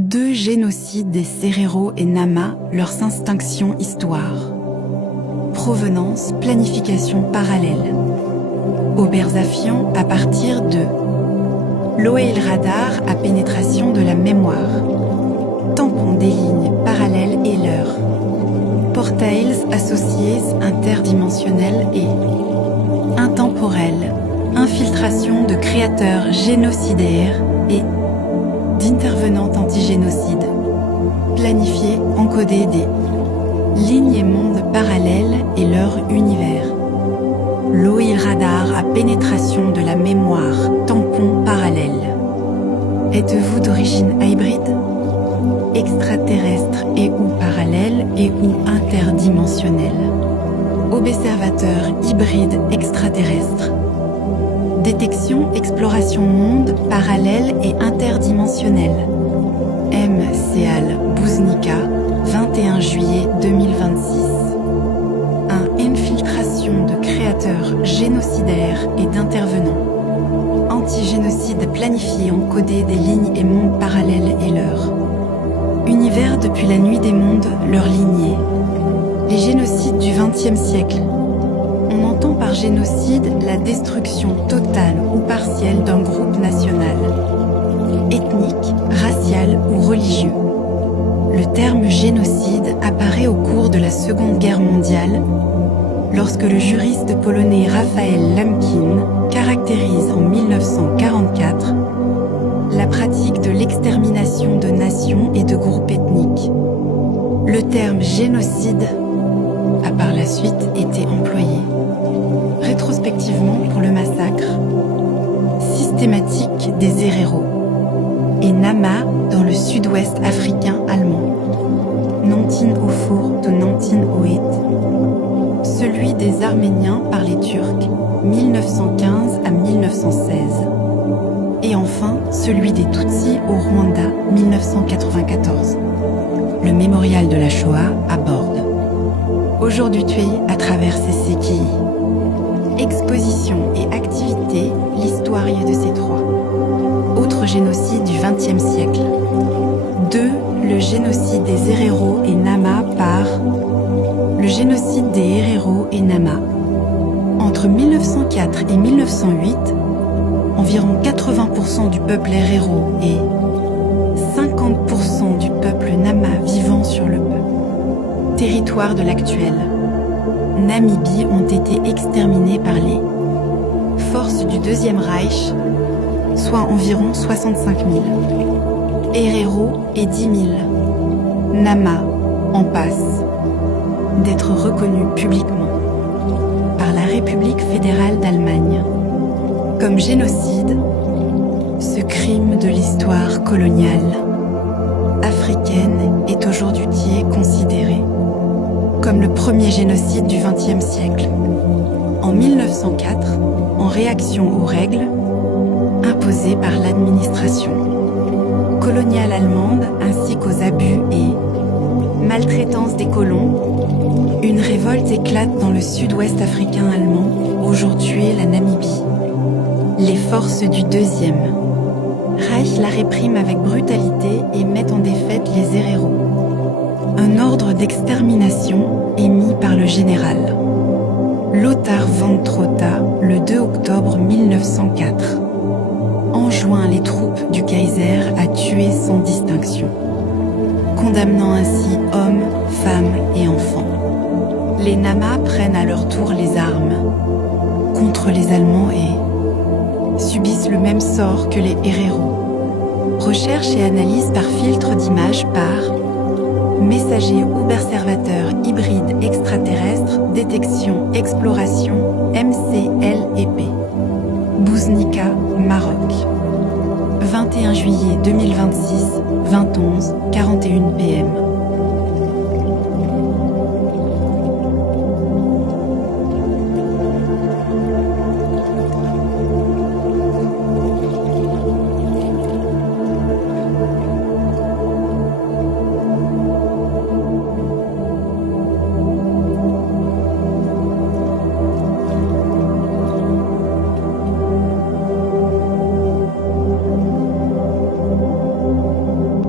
2 génocides des Serero et Nama, leur extinction histoire. Provenance, planification parallèle. Oberzafian à partir de Loeil radar à pénétration de la mémoire. Tampon des lignes parallèles et l'heure. Portails associés interdimensionnels et intemporels. Infiltration de créateurs génocidaires et d'intervenantes antigénocides. Planifier, encoder des lignes et mondes parallèles et leur univers. Loeil radar à pénétration de la mémoire, tampon parallèle. Êtes-vous d'origine hybride, extraterrestre et ou parallèle et ou interdimensionnel? Observateur hybride extraterrestre. Détection, exploration monde, parallèle et interdimensionnel. M. Seal, Bouznika, 21 juillet 2026. Infiltration de créateurs génocidaires et d'intervenants. Antigénocide planifié encodé des lignes et mondes parallèles et leurs univers depuis la nuit des mondes, leur lignée. Les génocides du XXe siècle. On entend par génocide la destruction totale ou partielle d'un groupe national, ethnique, racial ou religieux. Le terme génocide apparaît au cours de la Seconde Guerre mondiale, lorsque le juriste polonais Raphael Lemkin caractérise en 1944 la pratique de l'extermination de nations et de groupes ethniques. Le terme génocide a par la suite été employé rétrospectivement pour le massacre systématique des Herero et Nama dans le sud-ouest africain allemand, 1904 to 1908, celui des Arméniens par les Turcs, 1915 à 1916, et enfin celui des Tutsis au Rwanda, 1994. Le mémorial de la Shoah aborde aujourd'hui tué à travers ses séquilles. Exposition et activité, l'histoire de ces trois. Autre génocide du XXe siècle. 2. Le génocide des Herero et Nama par le génocide des Herero et Nama. Entre 1904 et 1908, environ 80% du peuple Herero et 50% du peuple Nama vivant sur le territoire de l'actuelle Namibie ont été exterminés par les forces du Deuxième Reich, soit environ 65 000. Herero et 10 000. Nama en passe d'être reconnus publiquement par la République fédérale d'Allemagne comme génocide, ce crime de l'histoire coloniale africaine est aujourd'hui considéré comme le premier génocide du XXe siècle. En 1904, en réaction aux règles imposées par l'administration coloniale allemande ainsi qu'aux abus et maltraitance des colons, une révolte éclate dans le sud-ouest africain allemand, aujourd'hui la Namibie. Les forces du Deuxième Reich la répriment avec brutalité et mettent en défaite les Herero. Un ordre d'extermination émis par le général Lothar von Trotha le 2 octobre 1904 enjoint les troupes du Kaiser à tuer sans distinction, condamnant ainsi hommes, femmes et enfants. Les Nama prennent à leur tour les armes contre les Allemands et subissent le même sort que les Herero. Recherche et analyse par filtre d'image par messager observateur hybride extraterrestre, détection, exploration, MCLEP. Bouznika, Maroc. 21 juillet 2026, 20h41 PM.